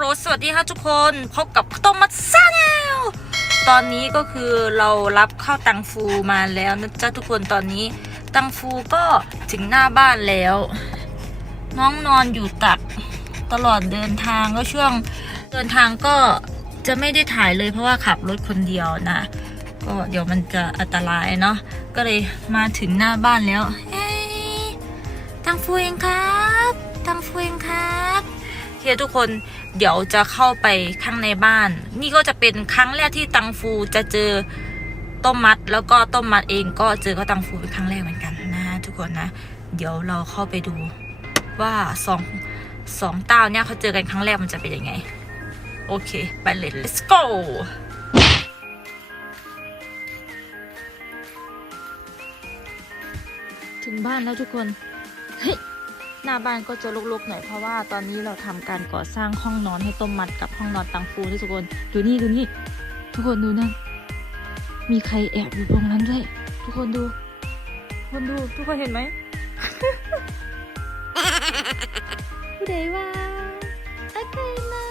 โหลสวัสดีค่ะทุกคนพบกับต้มมัดซาแนวตอนนี้ก็คือเรารับข้าวตังฟูมาแล้วนะจ๊ะทุกคนตอนนี้ ตังฟูก็ถึงหน้าบ้านแล้ว น้องนอนอยู่ตักตลอดเดินทางก็ช่วงเดินทางก็จะไม่ได้ถ่ายเลยเพราะว่าขับรถคนเดียวนะก็เดี๋ยวมันจะอันตรายเนาะก็เลยมาถึงหน้าบ้านแล้วเฮ้ยตังฟูเองครับ ตังฟูเองครับ เคทุกคนเดี๋ยวจะเข้าไปข้างในบ้าน นี่ก็จะเป็นครั้งแรกที่ตังฟูจะเจอต้มมัด แล้วก็ต้มมัดเองก็เจอก็ตังฟูเป็นครั้งแรกเหมือนกันนะทุกคนนะ เดี๋ยวเราเข้าไปดูว่าสองสองเต้าเนี่ยเขาเจอกันครั้งแรกมันจะเป็นยังไง โอเค ไปเลย let's go ถึงบ้านแล้วทุกคน เฮ้ย หน้าบ้านก็จะลกๆหน่อยเพราะว่าตอนนี้เราทำการก่อสร้างห้องนอนให้ต้มมัดกับห้องนอนตังฟูที่ทุกคนดูนี่ดูนี่ทุกคนดูนั่นมีใครแอบอยู่ตรงนั้นด้วย ทุกคนดูทุกคนดูทุกคนเห็นไหมผู้ใดว่าอะใครน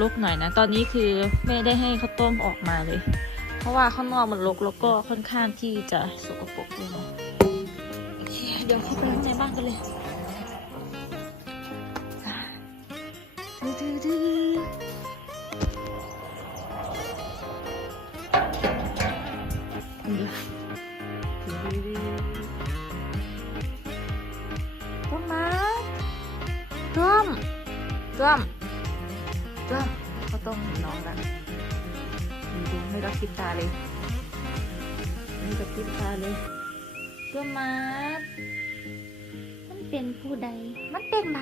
ลกหน่อยนะ ตอนนี้คือไม่ได้ให้ข้าวต้มออกมาเลย เพราะว่าข้างนอกมันรกแล้วก็ค่อนข้างที่จะสกปรกด้วยนะเดี๋ยวเข้าไปข้างในบ้านกันเลยต้นไม้ต้มต้ม มเขาต้มน้องกันดูดูไม่รับกินตาเลยไม่รับกินตาเลยต้นไม้มันเป็นผู้ใด มันเป็นไผ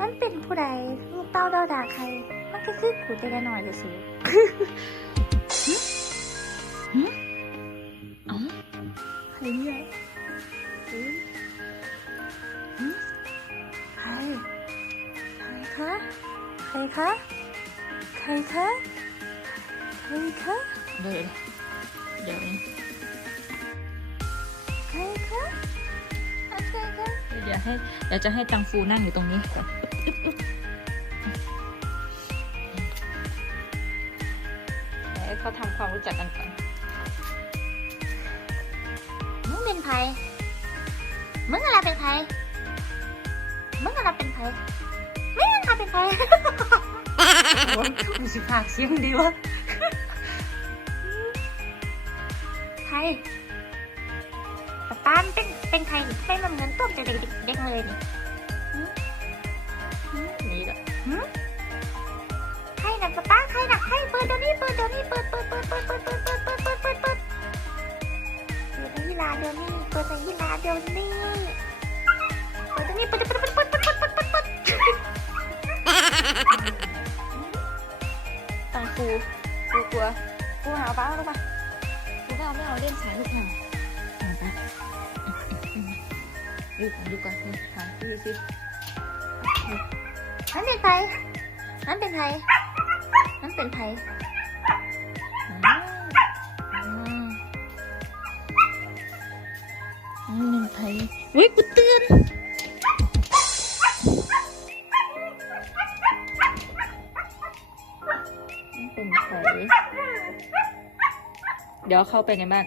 มันเป็นผู้ใดลูกเต้าเดาด่าใคร มันก็คือขูดแต่ละหน่อยจะสูเอ้าใครเนี่ยใคร ใครคะ ใครคะ ใครคะใครคะเดี๋ยวเดี๋ยวใครคะใครคะเดี๋ยวให้เดี๋ยวจะให้ตังฟูนั่งอยู่ตรงนี้ก่อนให้เขาทำความรู้จักกันก่อนมึงเป็นไผมึงอะไรเป็นไผมึงอะไรเป็นไผมึงอะไรเป็นไผ โอ้ยมีสิภาคเสียงดีวะใครป๊าป้านเป็นเป็นใครเป็นมันเหมือนต้มแต่เด็กเด็กเลยนี่นี่แหละใครนะป๊าป้าใครนะใครเปิดเดี๋ยวนี้เปิดเดี๋ยวนี้เปิดเปิดเปิดเปิดเปิดเปิดเปิดเปิดเปิดเปิดเปิดเปิดในยีราเดี๋ยวนี้เปิดในยีราเดี๋ยวนี้เปิดเดี๋ยวนี้เปิดเปิดเปิด ตังฟูกลัวกลัวกูหาป้าแล้วปะกูไม่เอาไม่เอาเล่นสายลูกหางหาป้าดูก่อนดูก่อนหาดูสินั่นเป็นใครนั่นเป็นใครนั่นเป็นใครอืมอืมมันไทยอุ้ยกูเตือน ดี๋ยวเข้าไปในบ้าน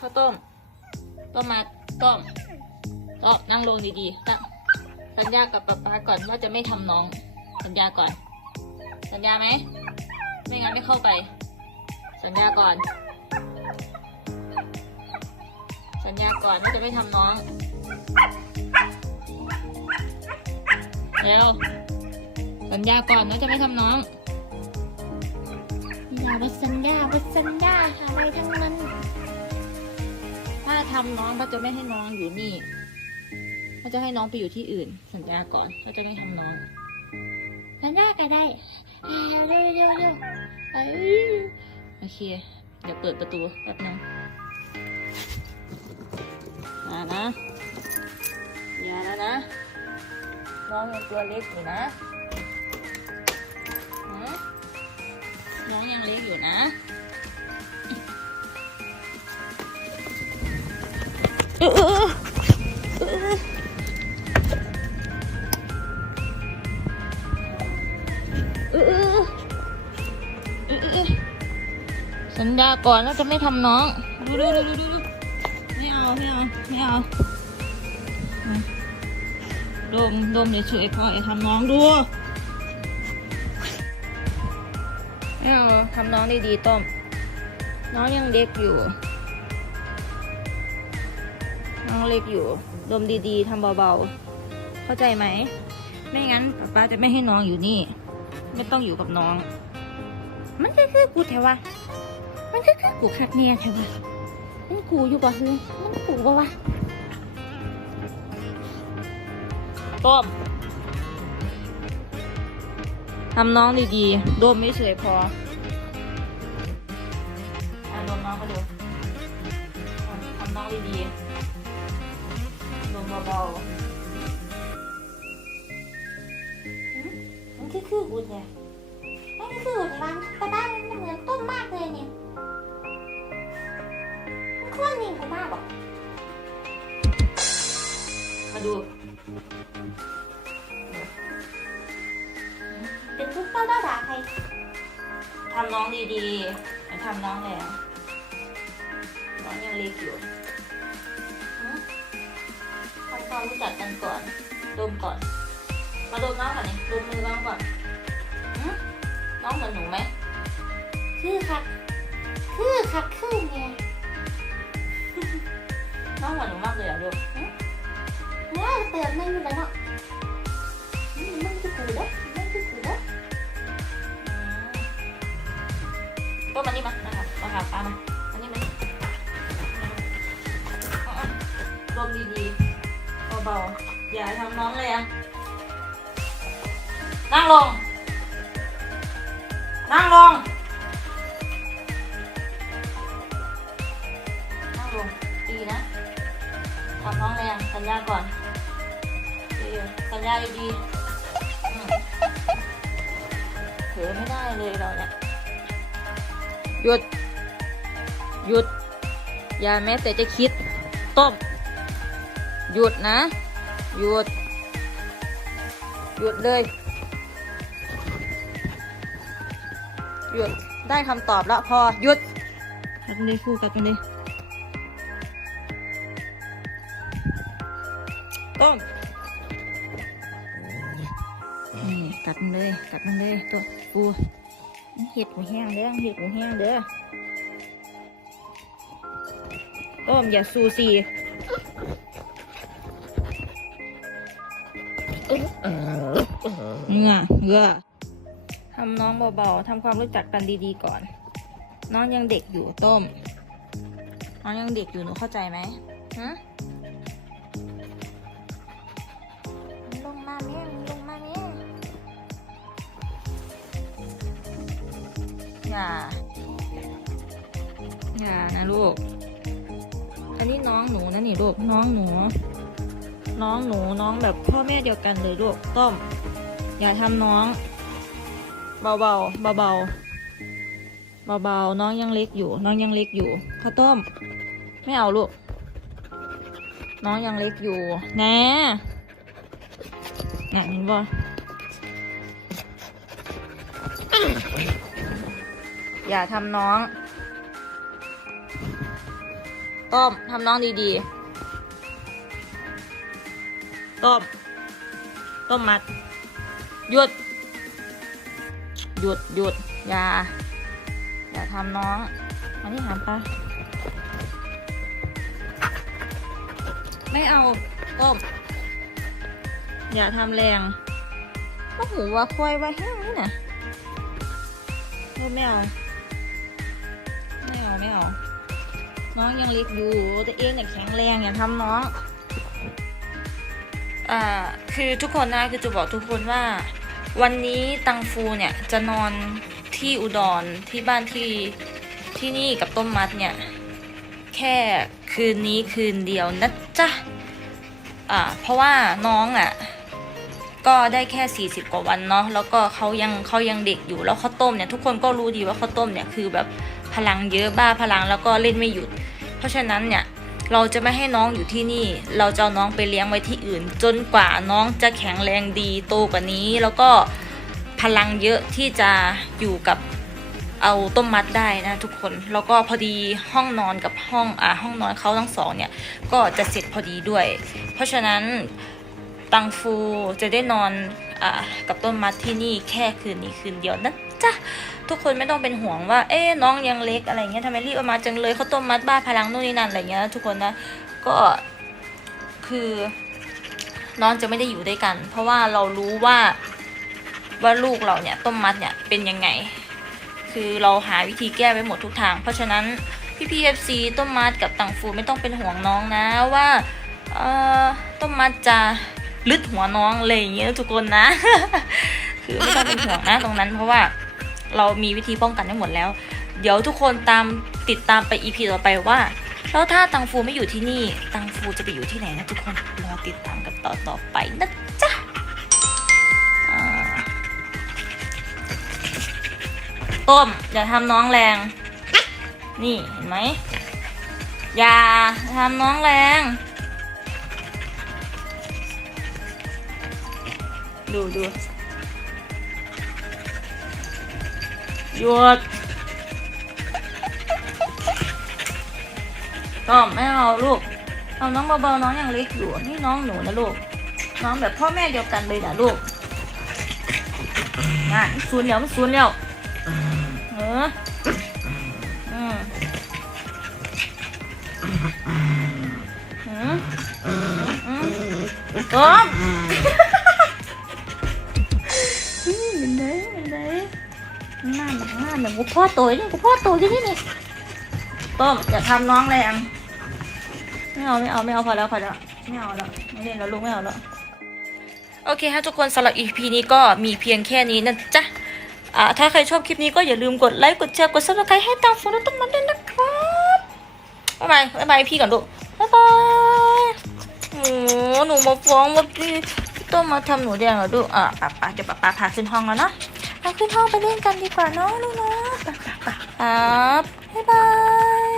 ข้าวต้ม ต้มมาต้มต้มนั่งลงดีๆตั้งสัญญากับป๊าป๊าก่อนว่าจะไม่ทำน้อง สัญญาก่อน สัญญาไหม ไม่งั้นไม่เข้าไป สัญญาก่อน สัญญาก่อนว่าจะไม่ทำน้องเร็วสัญญาก่อนว่าจะไม่ทำน้อง อย่าไปสัญญาไปสัญญาอะไรทั้งนั้น ถ้าทำน้องก็จะไม่ให้น้องอยู่นี่ก็จะให้น้องไปอยู่ที่อื่น สัญญาก่อนว่าจะไม่ทำน้องสัญญาก็ได้เร็วเร็วเร็วเร็วเอ้ยโอเค เดี๋ยวเปิดประตูแป๊บนึงมานะอย่าแล้วนะน้องยังตัวเล็กอยู่นะ น้องยังเล็กอยู่นะสัญญาก่อนว่าจะไม่ทำน้อง ดูดูดูดูดูไม่เอาไม่เอาไม่เอาดมดมเดี๋ยวช่วยพ่อทำน้องดู ไม่เอาทำน้องดีๆต้ม น้องยังเล็กอยู่ น้องเล็กอยู่ดมดีๆทำเบาๆ เข้าใจไหม ไม่งั้นป๊าจะไม่ให้น้องอยู่นี่ ไม่ต้องอยู่กับน้อง มันก็คือกูแถวะมันก็คือกูคักเนี่ยแถวะมันกูอยู่กับคือมันกูปะวะต้ม ทำน้องดีๆ โดมไม่เฉยพออะโดมน้องก็ดูอะทำน้องดีๆโดมเบาๆหืมมันคือคือกูเนี่ยไม่ได้สูตรบ้านแต่บ้านมันเหมือนต้มมากเลยเนี่ยมันเครื่องนิ่งกูมากบอกมาดู เป็นทุกเต้าเต้าด่าใครทำน้องดีๆอย่าทำน้องแรงน้องยังเล็กอยู่หืมทำความรู้จักกันก่อนดมก่อน มาดมน้องก่อนนี่ดมมือน้องก่อนหืมน้องเหมือนหนูไหมคือคักคือคักคือเนี่ยน้องเหมือนหนูมากเลยเหรอลูกหืมเนี่ยเติมไม่อยู่แล้วเนาะ ๆอย่าทำน้องแรงนั่งลง นั่งลง นั่งลงดีนะทำน้องแรงสัญญาก่อนดีสัญญาดีๆเผลอไม่ได้เลยเราเนี่ย หยุด หยุด อย่าแม้แต่จะคิด ต้ม หยุดนะ หยุด หยุดเลย หยุด ได้คำตอบแล้วพอ หยุดกัดมันเลยฟูกัดมันเลยต้มนี่กัดมันเลย กัดมันเลยตัวฟูเห็ดหูแห้งเด้อเห็ดหูแห้งเด้อต้มอย่าซูซี เงือเงือทำน้องเบาๆทำความรู้จักกันดีๆก่อน น้องยังเด็กอยู่ต้ม น้องยังเด็กอยู่หนูเข้าใจไหมฮะมึงลงมาแม่มึงลงมาแม่อย่า อย่านะลูก อันนี้น้องหนูนะนี่ลูกน้องหนู น้องหนูน้องแบบพ่อแม่เดียวกันเลยลูกต้ม อย่าทำน้อง เบาๆเบาๆเบาๆน้องยังเล็กอยู่ น้องยังเล็กอยู่ข้าวต้ม ไม่เอาลูก น้องยังเล็กอยู่แน่น่ะเห็นบ่อย่าทำน้อง ต้มทำน้องดีๆ ต้ม ต้มมัด หยุด หยุดหยุดอย่า อย่าทำน้อง อันนี้หามปะไม่เอาต้ม อย่าทำแรงก็หูว่าควายว่าแห้งนี่นะไม่เอา ไม่เอา ไม่เอา น้องยังเล็กอยู่แต่เองเนี่ยแข็งแรงอย่าทำน้อง คือทุกคนนะคือจะบอกทุกคนว่า วันนี้ตังฟูเนี่ยจะนอนที่อุดรที่บ้านที่ที่นี่กับต้มมัดเนี่ย แค่คืนนี้คืนเดียวนะจ๊ะอ่าเพราะว่าน้องอะก็ได้แค่ 40 กว่าวันเนาะแล้วก็เขายังเขายังเด็กอยู่แล้วข้าวต้มเนี่ยทุกคนก็รู้ดีว่าข้าวต้มเนี่ยคือแบบพลังเยอะบ้าพลังแล้วก็เล่นไม่หยุด เพราะฉะนั้นเนี่ย เราจะไม่ให้น้องอยู่ที่นี่ เราจะเอาน้องไปเลี้ยงไว้ที่อื่น จนกว่าน้องจะแข็งแรงดีโตกว่านี้ แล้วก็พลังเยอะที่จะอยู่กับเอาต้มมัดได้นะทุกคน แล้วก็พอดีห้องนอนกับห้องอ่าห้องนอนเขาทั้งสองเนี่ยก็จะเสร็จพอดีด้วย เพราะฉะนั้นตังฟูจะได้นอนอากับต้นมัดที่นี่แค่คืนนี้คืนเดียวนะ จ๊ะทุกคนไม่ต้องเป็นห่วงว่า เอ๊น้องยังเล็กอะไรเงี้ยทำไมรีบเอามาจังเลยเขาต้มมัดบ้าพลังนู่นนี่นั่นอะไรเงี้ยทุกคนนะก็คือน้องจะไม่ได้อยู่ด้วยกัน เพราะว่าเรารู้ว่าว่าลูกเราเนี่ยต้มมัดเนี่ยเป็นยังไง คือเราหาวิธีแก้ไว้หมดทุกทาง เพราะฉะนั้นพี่พีเอฟซีต้มมัดกับตังฟูไม่ต้องเป็นห่วงน้องนะว่าเอ่อต้มมัดจะลึดหัวน้องอะไรอย่างเงี้ยทุกคนนะ คือไม่ต้องเป็นห่วงนะตรงนั้นเพราะว่า เรามีวิธีป้องกันได้หมดแล้ว เดี๋ยวทุกคนตามติดตามไปอีพีต่อไปว่าแล้วถ้าตังฟูไม่อยู่ที่นี่ ตังฟูจะไปอยู่ที่ไหนนะทุกคนรอติดตามกันต่อต่อไปนะจ๊ะต้มอย่าทำน้องแรง นี่เห็นไหมอย่าทำน้องแรง ดูดู หยุดต้อมไม่เอาลูกเอาน้องเบาๆน้องยังเล็กอยู่นี่น้องหนูนะลูก น้องแบบพ่อแม่เดียวกันเลยนะลูกน่ะมันซูนแล้วมันซูนแล้วเอออืมอืมอืมต้อม นึ่งกูพ่อโตยนี่กูพ่อโตยที่นี่นี่ต้มอย่าทำน้องแรงไม่เอาไม่เอาไม่เอาพอแล้วพอแล้วไม่เอาแล้วไม่เล่นแล้วลูกไม่เอาแล้วโอเคฮะทุกคนสำหรับ EP นี้ก็มีเพียงแค่นี้นะจ๊ะอ่าถ้าใครชอบคลิปนี้ก็อย่าลืมกดไลค์กดแชร์กดซับสไครต์ให้ตามฟูนต้นมันด้วยนะครับบ๊ายบายบ๊ายบายพี่ก่อนลูกบ๊ายบายโอ้หนูมาฟ้องว่าพี่ต้มมาทำหนูแดงเหรอลูกอะป๊าป๊าเดี๋ยวป๊าป๊าพาขึ้นห้องแล้วเนาะเราขึ้นห้องไปเล่นกันดีกว่าเน้องลูกเนาะ ครับบ๊ายบาย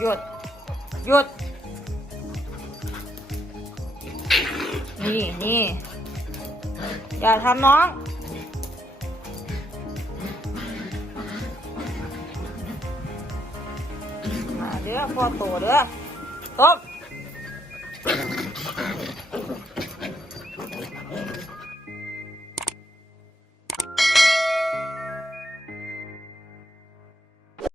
หยุดหยุด นี่นี่อย่าทำน้องมาเด้อพ่อโตเด้อต้ม